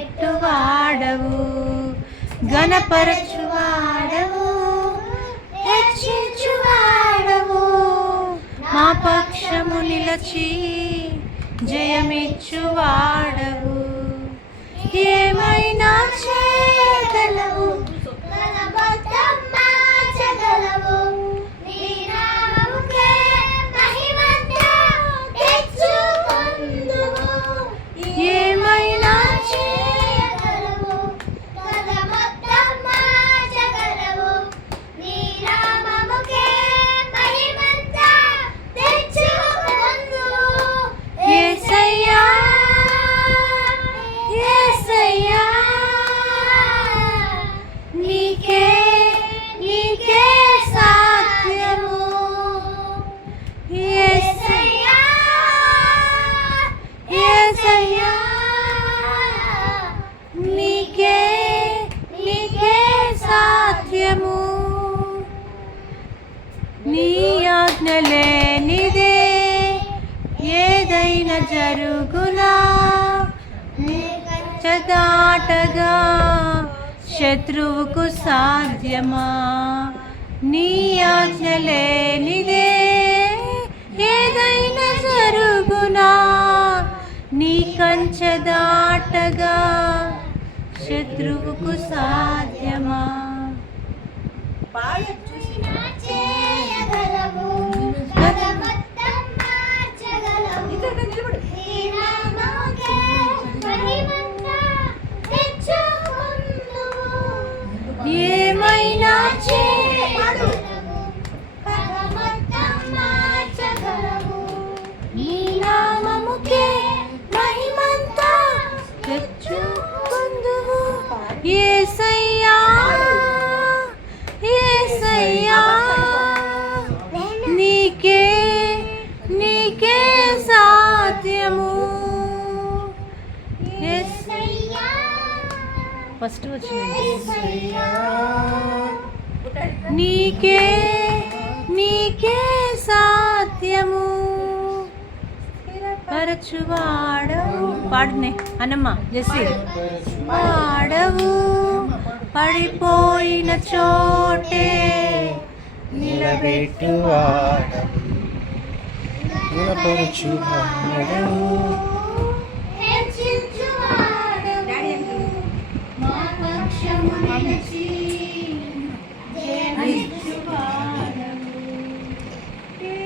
నిలబెట్టువాడవు, ఘనపరచువాడవు, హెచ్చించువాడవు, మా పక్షము నిలచి జయమిచ్చువాడవు. ఏమైనా చేయగలవు, ఏమైనా చేయగలవు, యేసయ్యా యేసయ్యా నీకే నీకే సాధ్యము. యేసయ్యా యేసయ్యా నీకే నీకే సాధ్యము. నీ ఆజ్ఞ లేనిదే ఏదైనా జరుగునా, చదాటగా శత్రువుకు సాధ్యమా. నీ ఆజ్ఞ లేనిదే ఏదైనా జరుగునా, నీ కంచె దాటగా శత్రువుకు సాధ్యమా. ఏమైనా చేయగలవు, నీ నామముకే మహిమంతా తెచ్చుకొందువు. యేసయ్యా యేసయ్యా నీకే నీకే సాధ్యము. ఫస్ట్ వచ్చింది నీకే నీకే సాధ్యము. పరచువాడవు, పాడునే అన్నమ్మ జెస్సి. వాడవు, పడిపోయిన చోటే నిలబెట్టువాడవు, నిలబెట్టువాడవు,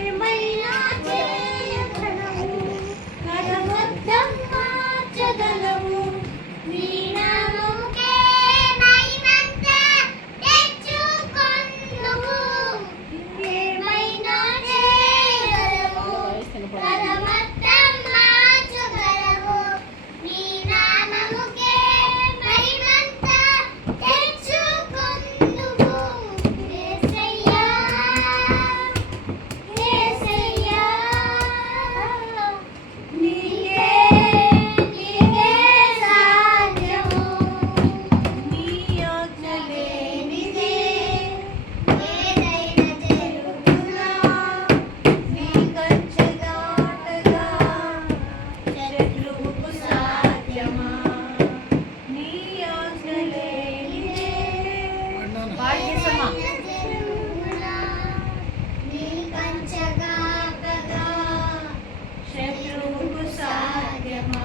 ఏమైనా చేయగలవు, కరమొద్దం మార్చగలవు, నీ నామముకే మహిమంతా తెచ్చుకొందువు. ఏమైనా చేయగలవు, కరమొద్దం మార్చగలవు, నీ నామముకే మహిమంతా తెచ్చుకొందువు. యేసయ్యా యేసయ్యా నీకే నీకే సాధ్యము. నీ ఆజ్ఞ లేనిదే ఏదైనా జరుగునా, నీ కంచె దాటగా శత్రువుకు సాధ్యమా. నీ ఆజ్ఞ లేనిదే నీ కంచె దాటగా శత్రువుకు సాధ్యమా.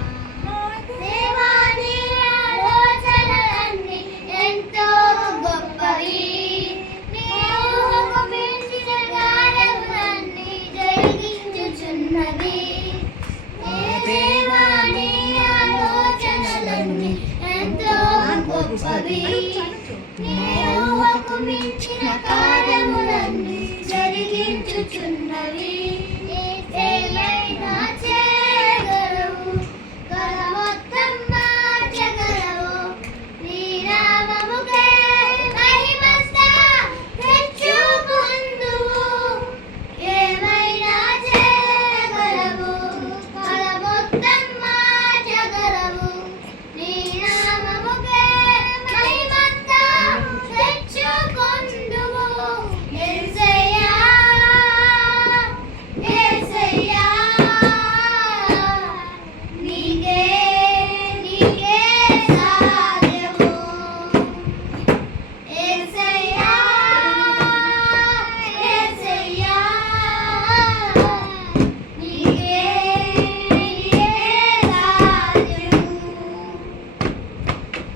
దేవా నీ ఆలోచనలన్నీ ఎంతో గొప్పవి, నీ ఊహకు మించిన కార్యములన్నీ జరిగించుచున్నవి. దేవా నీ ఆలోచనలన్నీ ఎంతో గొప్పవి, నీ ఊహకు మించిన కార్యములన్నీ జరిగించుచున్నవి.